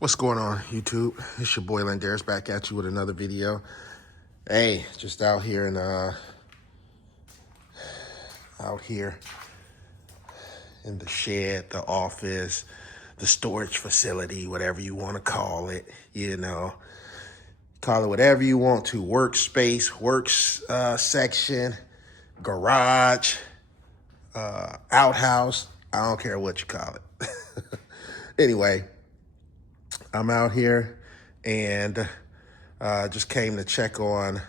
What's going on, YouTube? It's your boy Landaris back at you with another video. Hey, just out here in the shed, the office, the storage facility, whatever you want to call it. Call it whatever you want to. Workspace, works section, garage, outhouse. I don't care what you call it. Anyway, I'm out here and just came to check on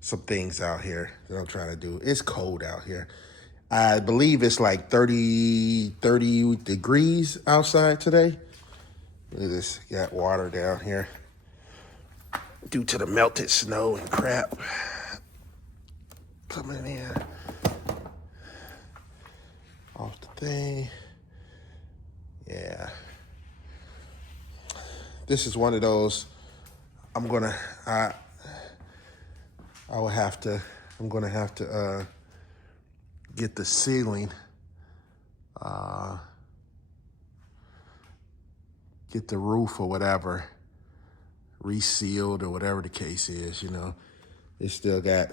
some things out here that I'm trying to do. It's cold out here. I believe it's like 30 degrees outside today. Look at this, got water down here due to the melted snow and crap coming in off the thing. Yeah. This is one of those, I'm gonna have to get the ceiling, get the roof or whatever resealed or whatever the case is. It's still got,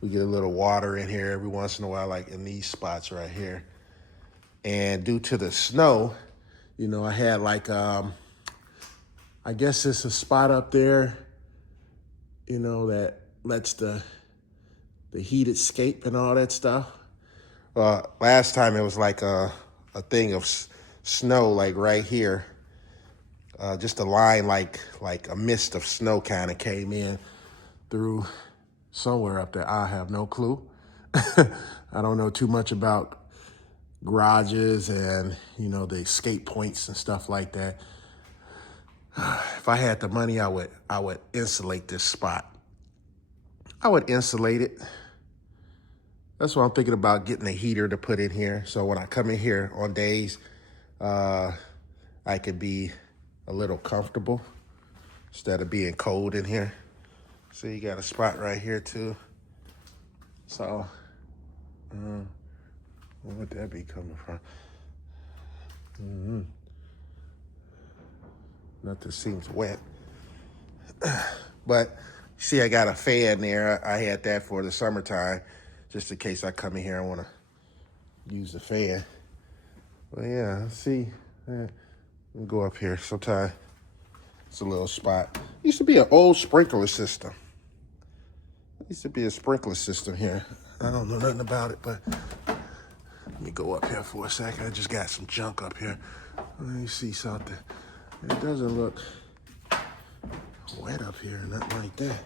we get a little water in here every once in a while, like in these spots right here. And due to the snow, I had like, I guess it's a spot up there, that lets the heat escape and all that stuff. Last time it was like a thing of snow, like right here. Just a line like a mist of snow kind of came in through somewhere up there. I have no clue. I don't know too much about garages and, the escape points and stuff like that. If I had the money, I would insulate this spot. I would insulate it. That's what I'm thinking about, getting a heater to put in here. So when I come in here on days, I could be a little comfortable instead of being cold in here. So you got a spot right here too. So, where would that be coming from? Nothing seems wet. But see, I got a fan there. I had that for the summertime, just in case I come in here and want to use the fan. But yeah, see, go up here. Sometimes it's a little spot. Used to be an old sprinkler system. Used to be a sprinkler system here. I don't know nothing about it, but let me go up here for a second. I just got some junk up here. Let me see something. It doesn't look wet up here, nothing like that.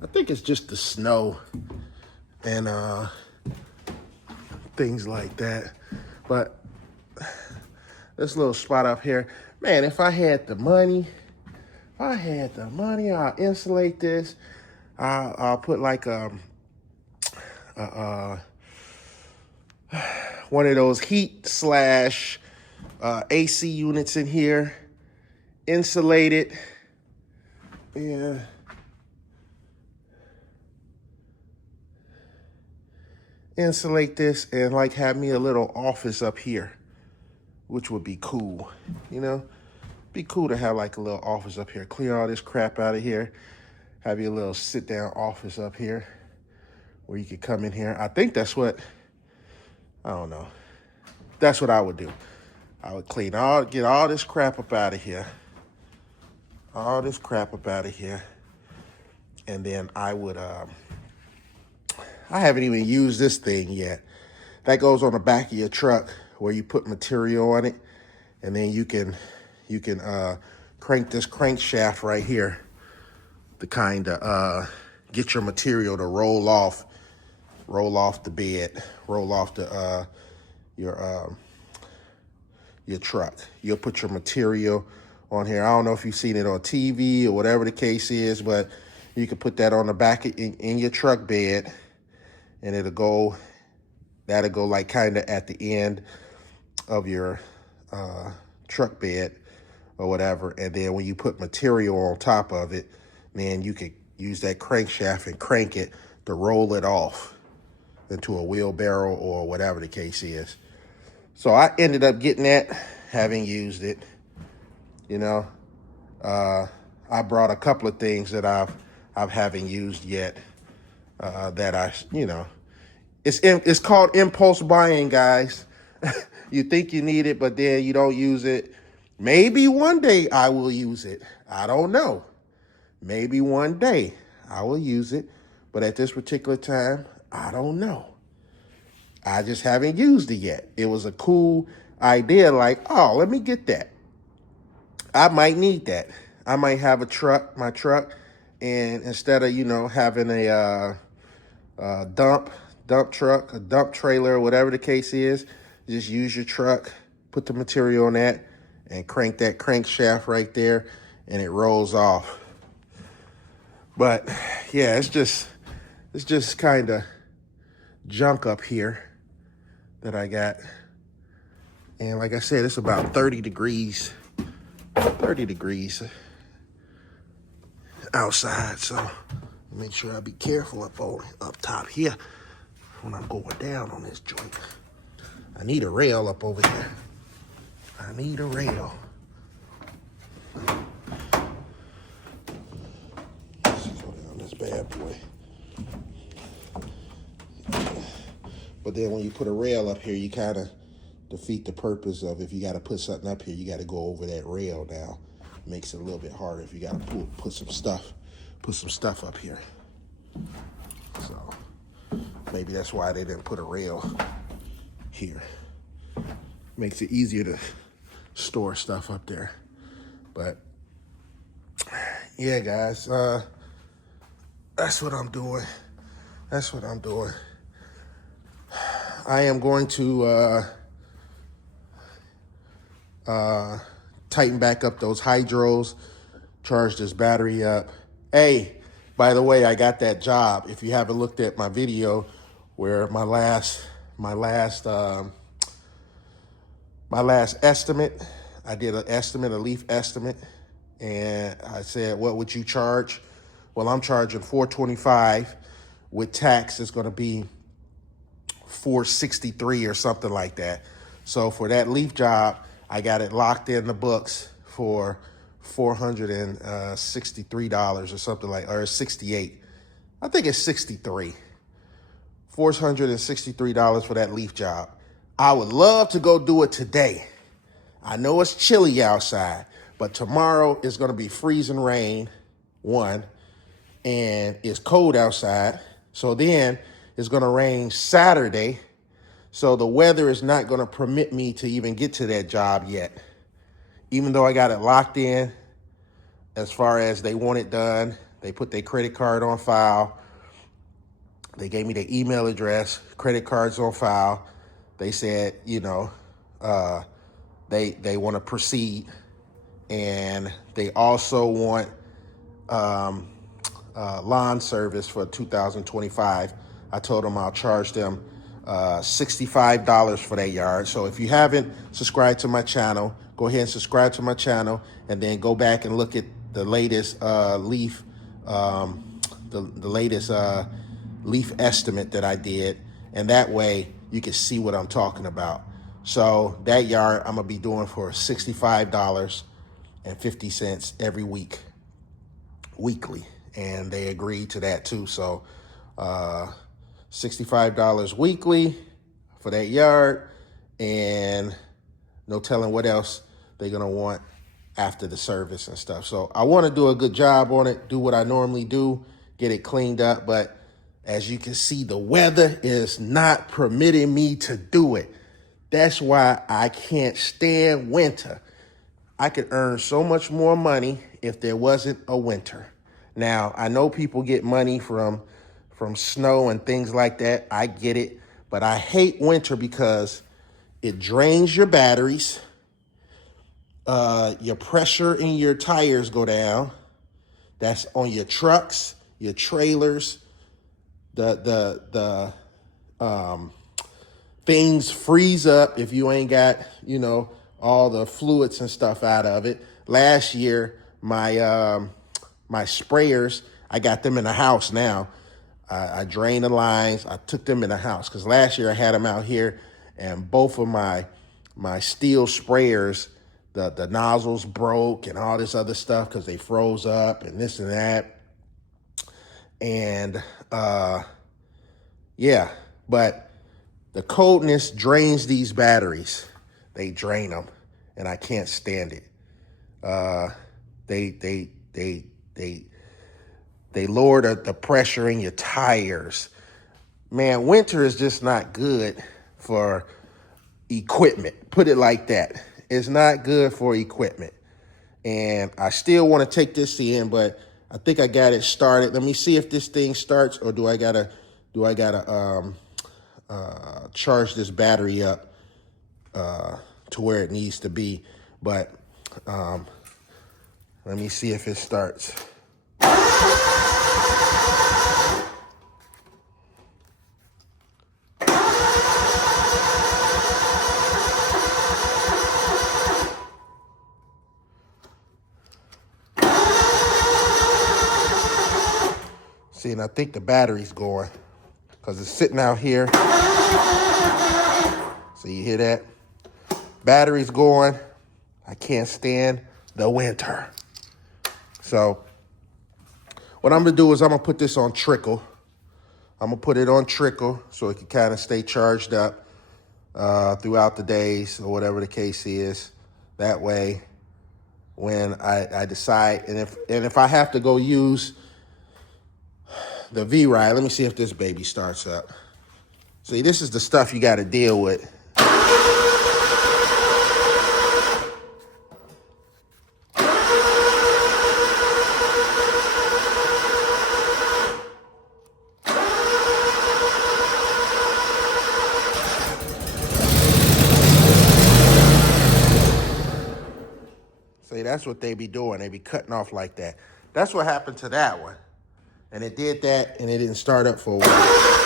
I think it's just the snow and things like that. But this little spot up here, man, if I had the money, I'll insulate this. I'll put like one of those heat slash AC units in here, insulate it. Yeah. Insulate this and like have me a little office up here, which would be cool, Be cool to have like a little office up here. Clear all this crap out of here. Have you a little sit down office up here where you could come in here. I think that's what, I don't know. That's what I would do. I would get all this crap up out of here. All this crap up out of here. And then I would, I haven't even used this thing yet. That goes on the back of your truck where you put material on it. And then you can crank this crankshaft right here to kind of get your material to roll off the bed, roll off the your truck. You'll put your material on here. I don't know if you've seen it on TV or whatever the case is, but you can put that on the back in your truck bed, and that'll go like kind of at the end of your truck bed or whatever. And then when you put material on top of it, then you could use that crankshaft and crank it to roll it off into a wheelbarrow or whatever the case is. So I ended up getting that, haven't used it. You know, I brought a couple of things that I haven't used yet. That it's called impulse buying, guys. You think you need it, but then you don't use it. Maybe one day I will use it. I don't know. Maybe one day I will use it, but at this particular time, I don't know. I just haven't used it yet. It was a cool idea, like, oh, let me get that. I might need that. I might have my truck, and instead of, having a dump truck, a dump trailer, whatever the case is, just use your truck, put the material on that, and crank that crankshaft right there, and it rolls off. But yeah, it's just kind of junk up here that I got. And like I said, it's about 30 degrees outside. So make sure I be careful up top here when I'm going down on this joint. I need a rail up over here. I need a rail. Let's go down this bad boy. But then when you put a rail up here, you kind of defeat the purpose of, if you got to put something up here, you got to go over that rail now. Makes it a little bit harder if you got to put some stuff up here. So maybe that's why they didn't put a rail here. Makes it easier to store stuff up there. But yeah, guys, that's what I'm doing. I am going to tighten back up those hydros, charge this battery up. Hey, by the way, I got that job. If you haven't looked at my video where my last estimate, I did a leaf estimate, and I said, what would you charge? Well, I'm charging $425. With tax, it's going to be $463 or something like that. So for that leaf job, I got it locked in the books for $463 or something or 68. I think it's 63. $463 for that leaf job. I would love to go do it today. I know it's chilly outside, but tomorrow is going to be freezing rain, and it's cold outside. So then it's going to rain Saturday. So the weather is not going to permit me to even get to that job yet. Even though I got it locked in, as far as they want it done, they put their credit card on file. They gave me their email address, credit cards on file. They said, they want to proceed, and they also want lawn service for 2025. I told them I'll charge them $65 for that yard. So if you haven't subscribed to my channel, go ahead and subscribe to my channel, and then go back and look at the latest leaf estimate that I did, and that way you can see what I'm talking about. So that yard I'm gonna be doing for $65.50 every week, weekly, and they agreed to that too. So $65 weekly for that yard, and no telling what else they're gonna want after the service and stuff. So I want to do a good job on it, do what I normally do, get it cleaned up. But as you can see, the weather is not permitting me to do it. That's why I can't stand winter. I could earn so much more money if there wasn't a winter. Now, I know people get money from snow and things like that. I get it. But I hate winter because it drains your batteries. Your pressure in your tires go down. That's on your trucks, your trailers. The things freeze up if you ain't got, all the fluids and stuff out of it. Last year, my sprayers, I got them in the house now. I drained the lines. I took them in the house because last year I had them out here, and both of my my steel sprayers, the nozzles broke and all this other stuff because they froze up and this and that. And yeah, but the coldness drains these batteries. They drain them, and I can't stand it. They lower the pressure in your tires. Man, winter is just not good for equipment. Put it like that. It's not good for equipment. And I still want to take this in, but I think I got it started. Let me see if this thing starts, or do I gotta charge this battery up to where it needs to be. But let me see if it starts. See, and I think the battery's going because it's sitting out here. So you hear that? Battery's going. I can't stand the winter. So what I'm gonna do is I'm gonna put this on trickle. I'm gonna put it on trickle so it can kind of stay charged up throughout the days or whatever the case is. That way, when I decide, and if I have to go use the V-Ride, let me see if this baby starts up. See, this is the stuff you got to deal with. See, that's what they be doing. They be cutting off like that. That's what happened to that one. And it did that, and it didn't start up for a while.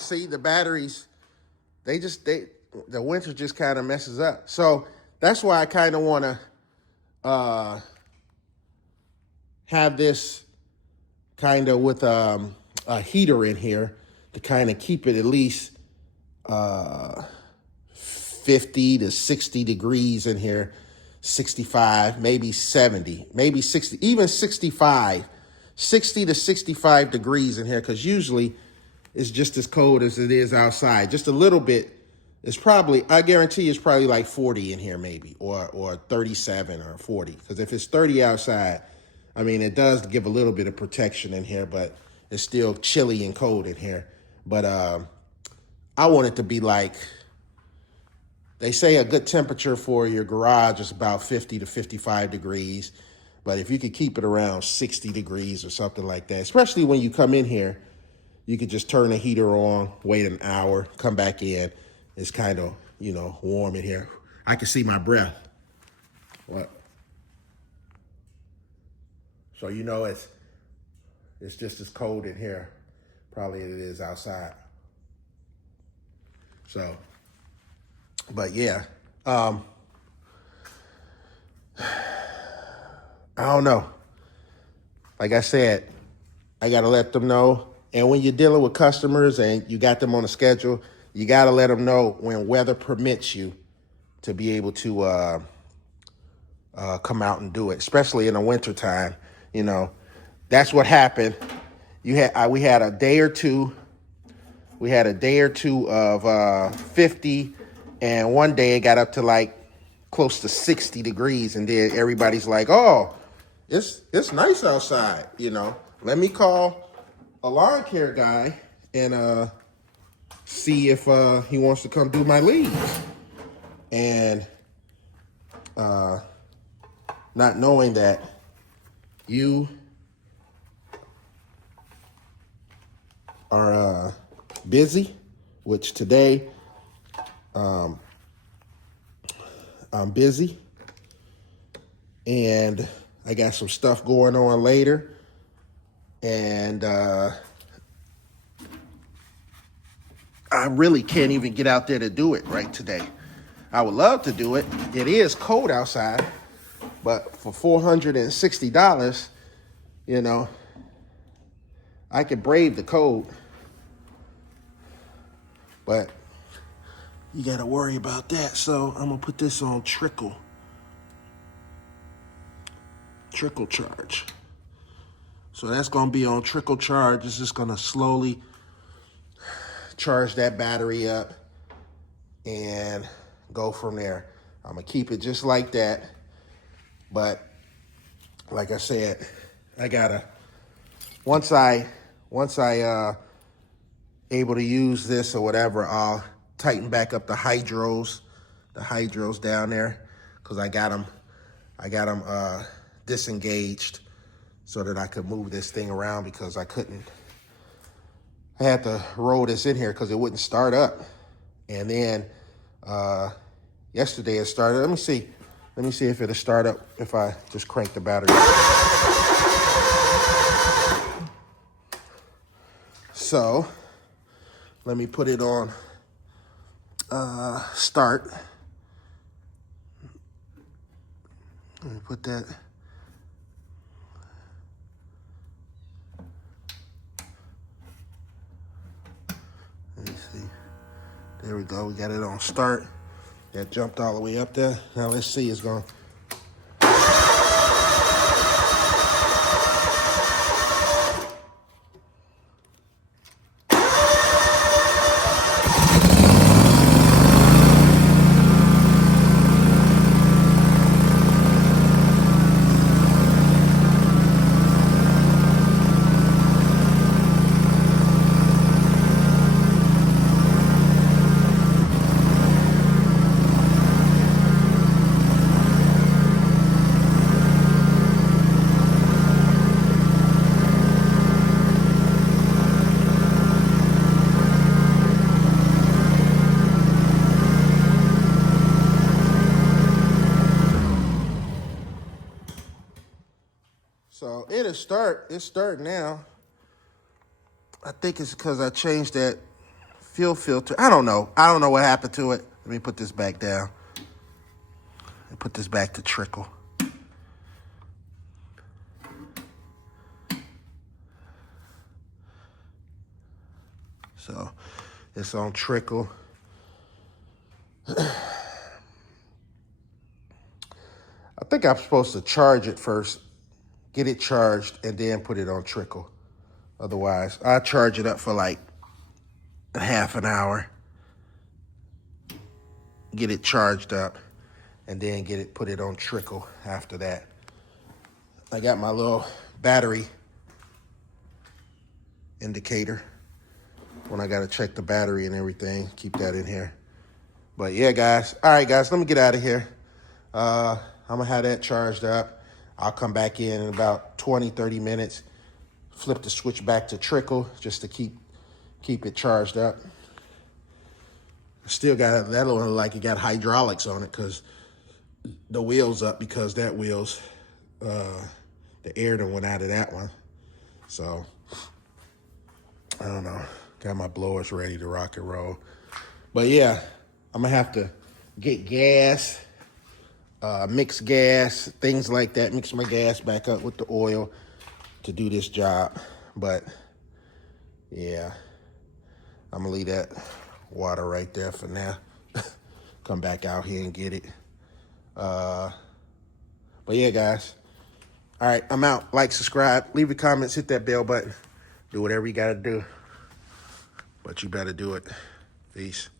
See, the batteries, the winter just kind of messes up. So that's why I kind of want to have this kind of with a heater in here to kind of keep it at least 50 to 60 degrees in here, 65, maybe 70, maybe 60, even 65, 60 to 65 degrees in here, because usually it's just as cold as it is outside. Just a little bit. It's probably, I guarantee it's probably like 40 in here maybe, or 37 or 40. Because if it's 30 outside, I mean, it does give a little bit of protection in here, but it's still chilly and cold in here. But I want it to be like, they say a good temperature for your garage is about 50 to 55 degrees. But if you could keep it around 60 degrees or something like that, especially when you come in here, you could just turn the heater on, wait an hour, come back in. It's kind of, warm in here. I can see my breath. What? So it's just as cold in here probably as it is outside. So, but yeah, I don't know. Like I said, I got to let them know. And when you're dealing with customers and you got them on a schedule, you got to let them know when weather permits you to be able to come out and do it, especially in the wintertime. That's what happened. We had a day or two. We had a day or two of 50, and one day it got up to like close to 60 degrees, and then everybody's like, "Oh, it's nice outside." Let me call a lawn care guy and see if he wants to come do my leaves. And not knowing that you are busy, which today I'm busy and I got some stuff going on later, and I really can't even get out there to do it right today. I would love to do it. It is cold outside, but for $460, you know, I could brave the cold. But you got to worry about that. So I'm going to put this on trickle charge. So that's going to be on trickle charge. It's just going to slowly charge that battery up and go from there. I'm going to keep it just like that. But like I said, I got to, once I able to use this or whatever, I'll tighten back up the hydros down there, because I got them disengaged so that I could move this thing around, because I had to roll this in here because it wouldn't start up. And then yesterday it started. Let me see if it'll start up if I just crank the battery. So let me put it on start. Let me put that. Let me see. There we go. We got it on start. That jumped all the way up there. Now let's see. It's going. So it'll start. It's starting now. I think it's because I changed that fuel filter. I don't know. I don't know what happened to it. Let me put this back down. And put this back to trickle. So it's on trickle. I think I'm supposed to charge it first, get it charged, and then put it on trickle. Otherwise, I charge it up for like a half an hour, get it charged up, and then put it on trickle after that. I got my little battery indicator when I got to check the battery and everything. Keep that in here. But yeah, guys. All right, guys, let me get out of here. I'm going to have that charged up. I'll come back in about 20, 30 minutes, flip the switch back to trickle just to keep it charged up. Still got that look like it got hydraulics on it because the wheel's up, because that wheel's, the air done went out of that one. So, I don't know. Got my blowers ready to rock and roll. But yeah, I'm going to have to get gas, mix gas, things like that. Mix my gas back up with the oil to do this job. But yeah, I'm going to leave that water right there for now. Come back out here and get it. But yeah, guys. All right, I'm out. Like, subscribe, leave your comments, hit that bell button. Do whatever you got to do. But you better do it. Peace.